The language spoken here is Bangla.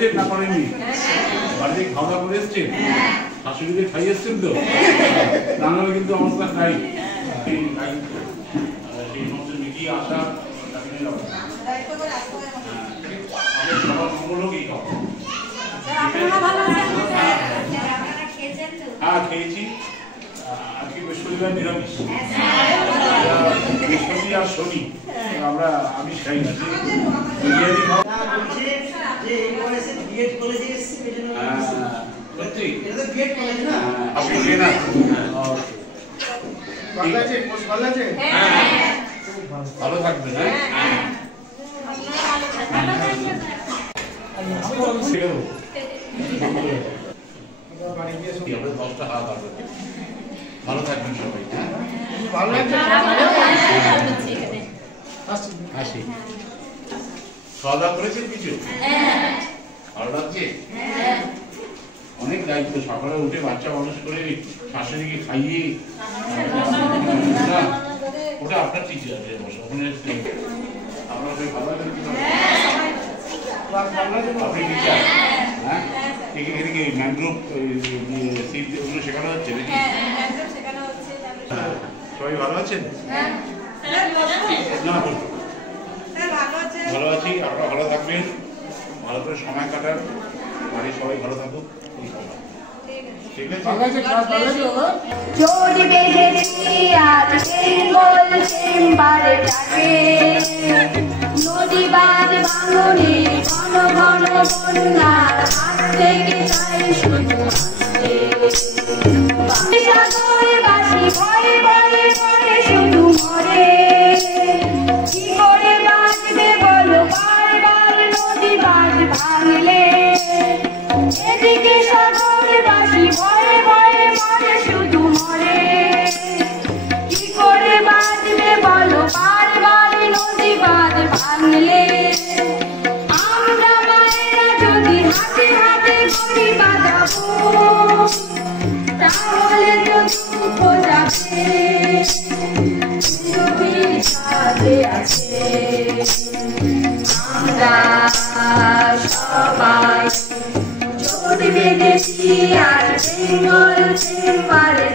করেছেন না করেননি? বাড়িতে খাওয়া দাওয়া করে এসছেন? শাশুড়িকে খাইয়ে এসছেন তো? নাহলে কিন্তু অবস্থা নাই। সেই সমস্ত মিটিয়ে আসা সবার মঙ্গল হোক এই খাওয়া। হ্যাঁ খেয়েছি। আজকে বৃহস্পতিবার নিরামিষ। বৃহস্পতি আর শনি আমরা আমিষ খাই না। বিরিয়ানি খাও। আপনি খেয়ে না? ভালো থাকবেন। ভালো থাকবেন সবাই। আসি। খাওয়া দাওয়া করেছেন কিছু? ভালো লাগছে? অনেক দায়িত্ব, সকালে উঠে বাচ্চা মানুষ করে শাশুড়িকে খাইয়ে, ওটা আপনার টিচার ওখানে আপনার ভালো আপনি টিচার? হ্যাঁ এদিকে ম্যানগ্রোভ ওগুলো শেখানো হচ্ছে নাকি? সবাই ভালো আছেন? ভালো আছি। আপনারা ভালো থাকবেন, ভালো করে সময় কাটান, বাড়ির সবাই ভালো থাকুক। নদী বাঁধ ভাঙনে ঘন ঘন বন্যার হাত থেকে চাই শুধু বাসি ভয়ে ভয়ে ভয়ে শুধু মরে। কি করে বাঁচবে বলো বারবার নদী বাঁধ ভাঙলে? এদিকে সাগরবাসী ভয়ে ভয়ে মরে শুধু মরে। কি করে বাঁচবে বলো বারবার নদী বাঁধ ভাঙলে? আমরা মায়েরা যদি হাতে হাতে করি বাঁধাবো, তাহলে তো দুঃখ যাবে। পৃথিবীর সাথে আছে আমরা সবাই জোট বেঁধেছি আর বেঙ্গল চেম্বারে।